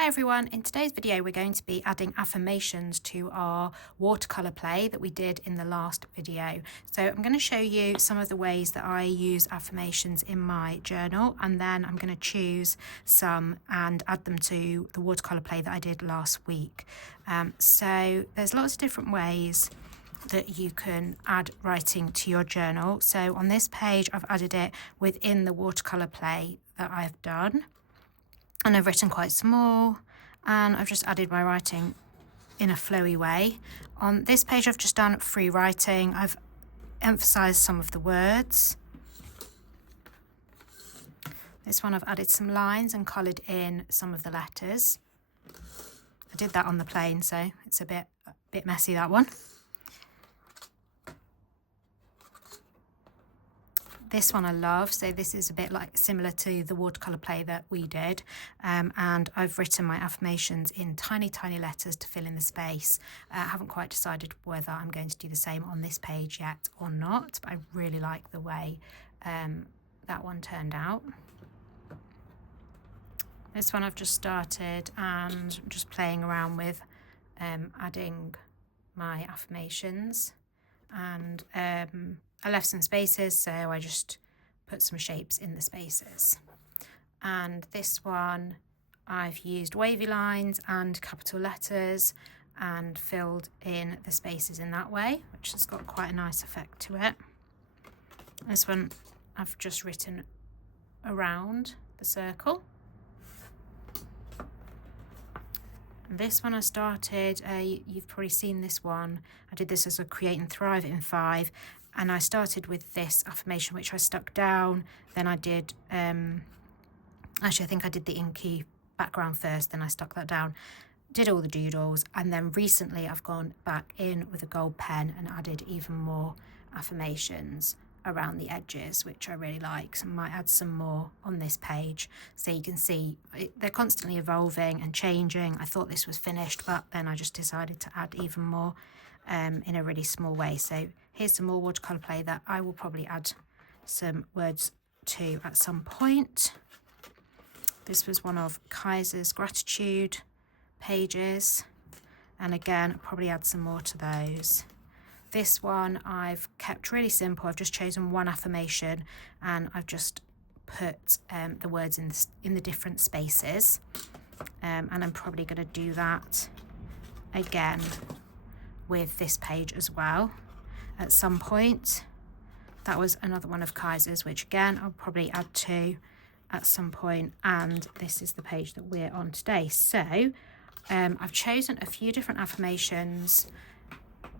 Hi everyone, in today's video we're going to be adding affirmations to our watercolor play that we did in the last video. So I'm going to show you some of the ways that I use affirmations in my journal, and then I'm going to choose some and add them to the watercolor play that I did last week. So there's lots of different ways that you can add writing to your journal. So on this page I've added it within the watercolor play that I've done. And I've written quite small, and I've just added my writing in a flowy way. On this page I've just done free writing. I've emphasised some of the words. This one I've added some lines and coloured in some of the letters. I did that on the plane, so it's a bit messy, that one. This one I love, so this is a bit like similar to the watercolour play that we did, and I've written my affirmations in tiny letters to fill in the space. I haven't quite decided whether I'm going to do the same on this page yet or not, but I really like the way that one turned out. This one I've just started and I'm just playing around with adding my affirmations, and I left some spaces, so I just put some shapes in the spaces. And this one I've used wavy lines and capital letters and filled in the spaces in that way, which has got quite a nice effect to it. This one I've just written around the circle. This one I started, you've probably seen this one. I did this as a Create and Thrive in 5, and I started with this affirmation which I stuck down. Then I did, actually I think I did the inky background first, then I stuck that down, did all the doodles, and then recently I've gone back in with a gold pen and added even more affirmations around the edges, which I really like. So I might add some more on this page, so you can see they're constantly evolving and changing. I thought this was finished, but then I just decided to add even more in a really small way. So here's some more watercolour play that I will probably add some words to at some point. This was one of Kaiser's gratitude pages, and again I'll probably add some more to those. This one I've kept really simple. I've just chosen one affirmation and I've just put the words in the different spaces, and I'm probably going to do that again with this page as well at some point. That was another one of Kaiser's, which again I'll probably add to at some point, and this is the page that we're on today. So I've chosen a few different affirmations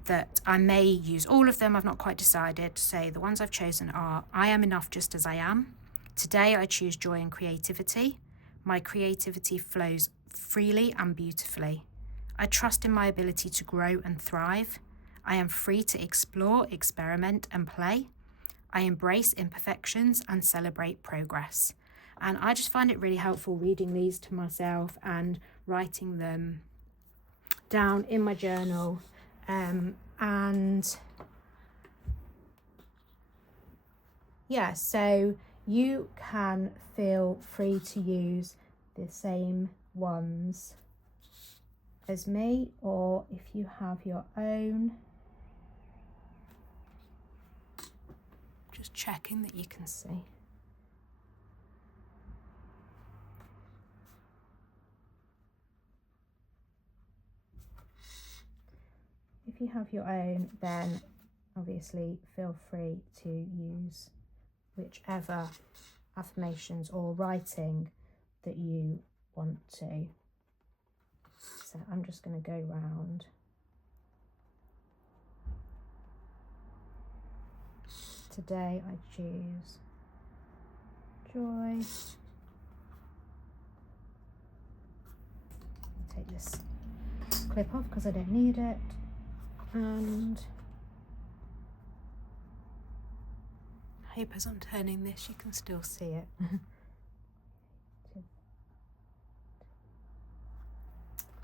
that I may use all of them. I've not quite decided. So the ones I've chosen are: I am enough just as I am. Today I choose joy and creativity. My creativity flows freely and beautifully. I trust in my ability to grow and thrive. I am free to explore, experiment and play. I embrace imperfections and celebrate progress. And I just find it really helpful reading these to myself and writing them down in my journal. And yeah, so you can feel free to use the same ones as me, or if you have your own, just checking that you can see. If you have your own, then obviously feel free to use whichever affirmations or writing that you want to. So I'm just going to go round. Today I choose joy. I'll take this clip off because I don't need it. And I hope as I'm turning this you can still see it.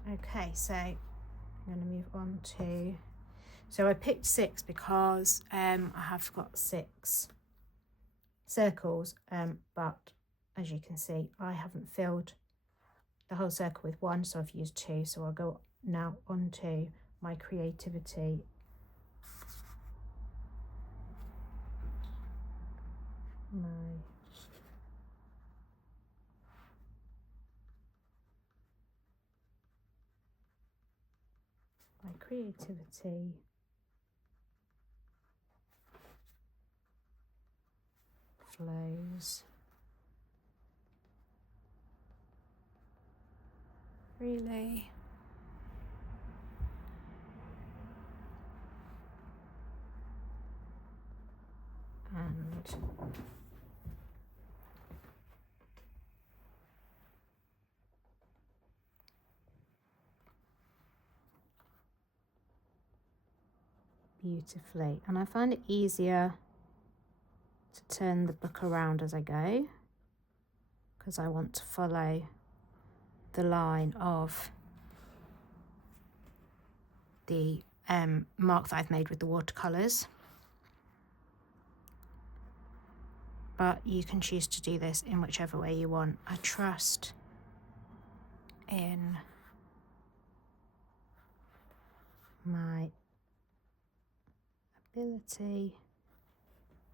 Okay, so I'm going to move on to, so I picked 6 because I have got 6 circles, but as you can see I haven't filled the whole circle with one, so I've used two. So I'll go now onto my creativity. My creativity flows freely. And beautifully. And I find it easier to turn the book around as I go, because I want to follow the line of the mark that I've made with the watercolors. But you can choose to do this in whichever way you want. I trust in my ability,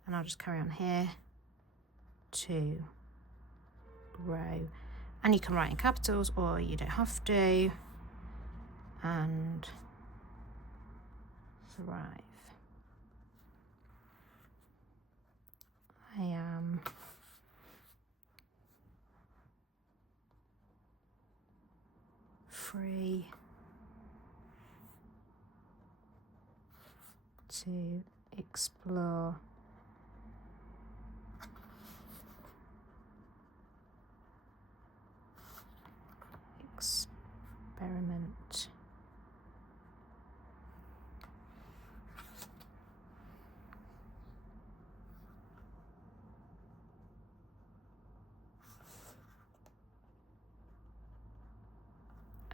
and I'll just carry on here, to grow. And you can write in capitals or you don't have to. And thrive. I am free to explore experiment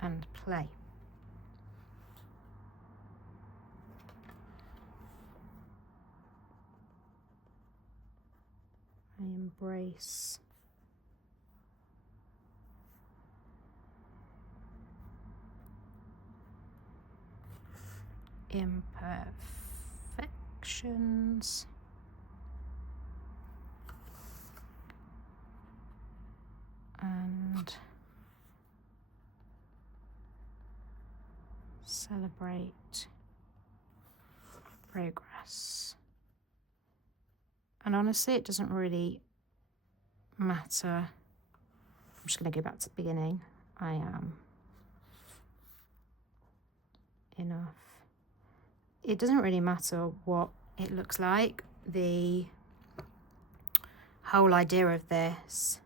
and play. I embrace imperfections and celebrate progress. And honestly, it doesn't really matter. I'm just going to go back to the beginning. I am enough. It doesn't really matter what it looks like. The whole idea of this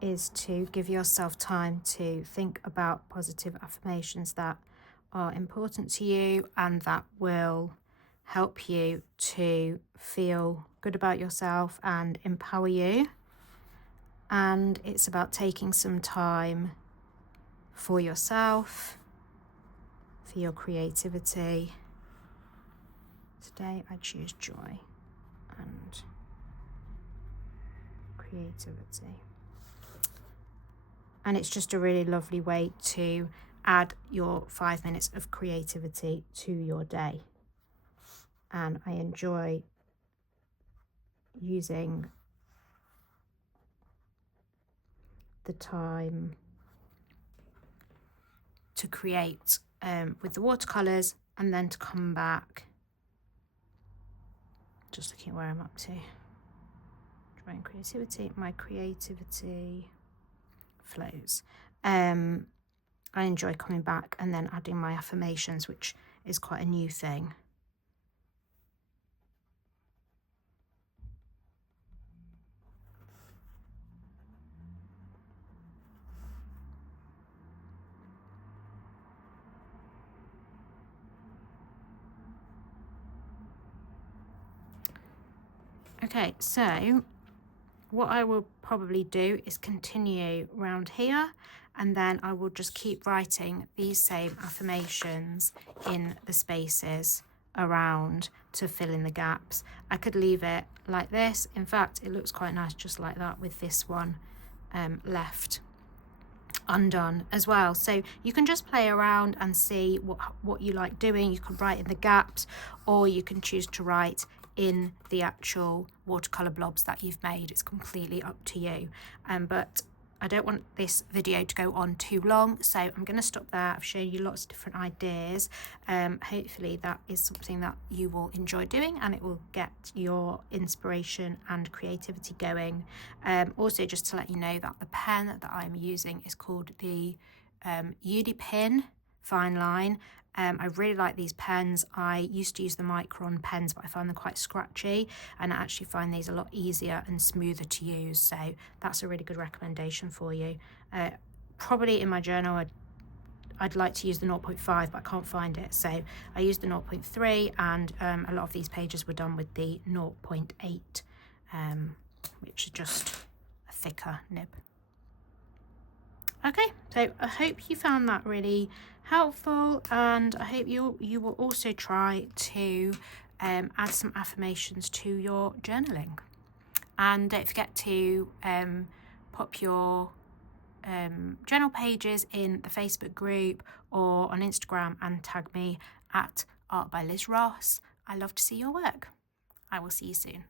is to give yourself time to think about positive affirmations that are important to you and that will help you to feel good about yourself and empower you. And it's about taking some time for yourself, for your creativity. Today I choose joy and creativity. And it's just a really lovely way to add your 5 minutes of creativity to your day. And I enjoy using the time to create with the watercolors, and then to come back, just looking at where I'm up to, drawing creativity. My creativity flows. I enjoy coming back and then adding my affirmations, which is quite a new thing. Okay, so what I will probably do is continue round here, and then I will just keep writing these same affirmations in the spaces around to fill in the gaps. I could leave it like this. In fact, it looks quite nice just like that with this one left undone as well. So you can just play around and see what you like doing. You can write in the gaps, or you can choose to write in the actual watercolor blobs that you've made. It's completely up to you. But I don't want this video to go on too long, so I'm going to stop there. I've shown you lots of different ideas. Hopefully that is something that you will enjoy doing, and it will get your inspiration and creativity going. Also, just to let you know that the pen that I'm using is called the Pen Fine Line. I really like these pens. I used to use the Micron pens, but I find them quite scratchy, and I actually find these a lot easier and smoother to use, so that's a really good recommendation for you. Probably in my journal I'd like to use the 0.5, but I can't find it, so I used the 0.3, and a lot of these pages were done with the 0.8, which is just a thicker nib. Okay, so I hope you found that really helpful, and I hope you will also try to add some affirmations to your journaling. And don't forget to pop your journal pages in the Facebook group or on Instagram and tag me at Art by Liz Ross. I love to see your work. I will see you soon.